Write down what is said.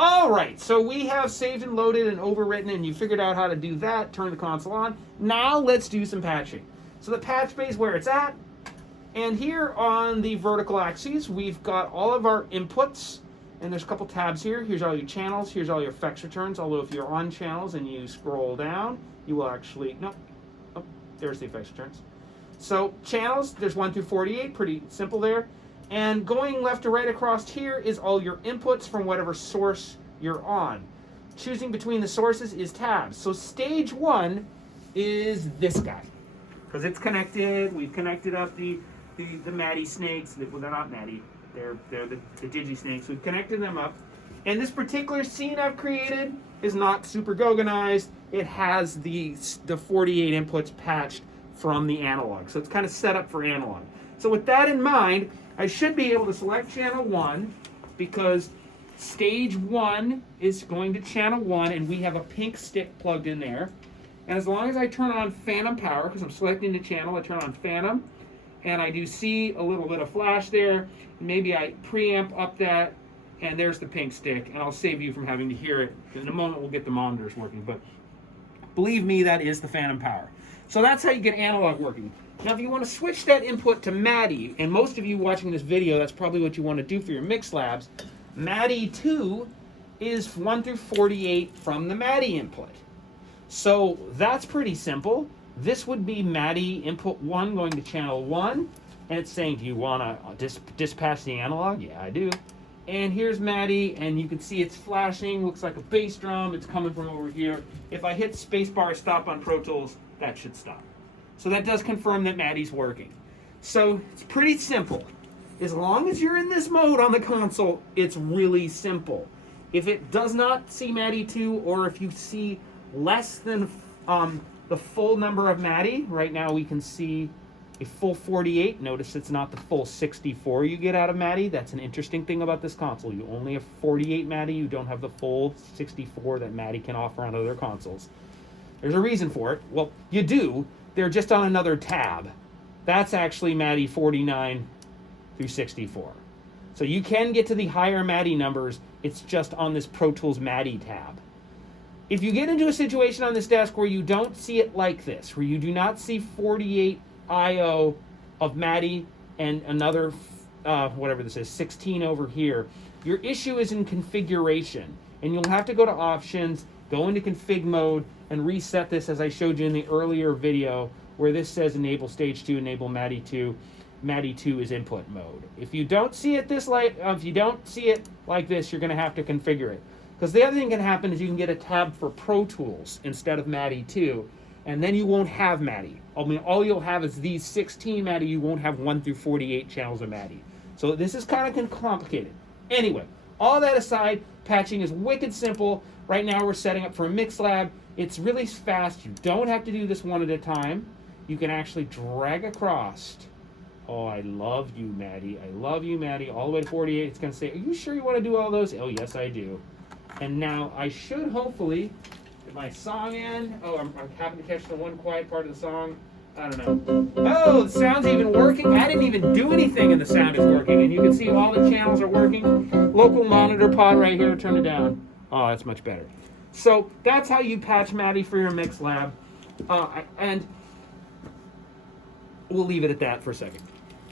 All right, so we have saved and loaded and overwritten, and you figured out how to do that, turn the console on. Now let's do some patching. So the patch bay is where it's at, and here on the vertical axes, we've got all of our inputs, and there's a couple tabs here. Here's all your channels, here's all your effects returns, although if you're on channels and you scroll down, you will actually, no, oh, there's the effects returns. So channels, there's 1 through 48, pretty simple there. And going left to right across here is all your inputs from whatever source you're on. Choosing between the sources is tabs. So stage 1 is this guy, because it's connected. We've connected up the Matty snakes. Well, they're not Matty. They're the Digi snakes. We've connected them up. And this particular scene I've created is not super Goganized. It has the 48 inputs patched from the analog. So it's kind of set up for analog. So with that in mind, I should be able to select channel 1 because stage 1 is going to channel 1 and we have a pink stick plugged in there. And as long as I turn on phantom power, because I'm selecting the channel, I turn on phantom and I do see a little bit of flash there. Maybe I preamp up that and there's the pink stick, and I'll save you from having to hear it. In a moment we'll get the monitors working, but believe me, that is the phantom power. So that's how you get analog working. Now, if you want to switch that input to MADI, and most of you watching this video, that's probably what you want to do for your mix labs, MADI 2 is 1 through 48 from the MADI input. So that's pretty simple. This would be MADI input 1 going to channel 1, and it's saying, do you want to dispatch the analog? Yeah, I do. And here's MADI, and you can see it's flashing, looks like a bass drum, it's coming from over here. If I hit spacebar stop on Pro Tools, that should stop. So that does confirm that MADI's working. So it's pretty simple. As long as you're in this mode on the console, it's really simple. If it does not see MADI 2, or if you see less than the full number of MADI, right now we can see a full 48. Notice it's not the full 64 you get out of MADI. That's an interesting thing about this console. You only have 48 MADI. You don't have the full 64 that MADI can offer on other consoles. There's a reason for it. Well, you do. They're just on another tab. That's actually MADI 49 through 64. So you can get to the higher MADI numbers. It's just on this Pro Tools MADI tab. If you get into a situation on this desk where you don't see it like this, where you do not see 48 I/O of MADI and another, whatever this is, 16 over here, your issue is in configuration. And you'll have to go to options, go into config mode, and reset this as I showed you in the earlier video where this says enable stage 2, enable MADI 2. MADI 2 is input mode. If you don't see it like this, you're going to have to configure it. Because the other thing can happen is you can get a tab for Pro Tools instead of MADI 2, and then you won't have MADI. I mean, all you'll have is these 16 MADI. You won't have 1 through 48 channels of MADI. So this is kind of complicated. Anyway, all that aside, patching is wicked simple. Right now we're setting up for a mix lab. It's really fast. You don't have to do this one at a time. You can actually drag across. Oh, I love you, MADI. I love you, MADI. All the way to 48. It's going to say, are you sure you want to do all those? Oh, yes, I do. And now I should hopefully get my song in. Oh, I'm happy to catch the one quiet part of the song. I don't know. Oh, the sound's even working. I didn't even do anything and the sound is working. And you can see all the channels are working. Local monitor pod right here. Turn it down. Oh, that's much better. So that's how you patch MADI for your mix lab. And we'll leave it at that for a second.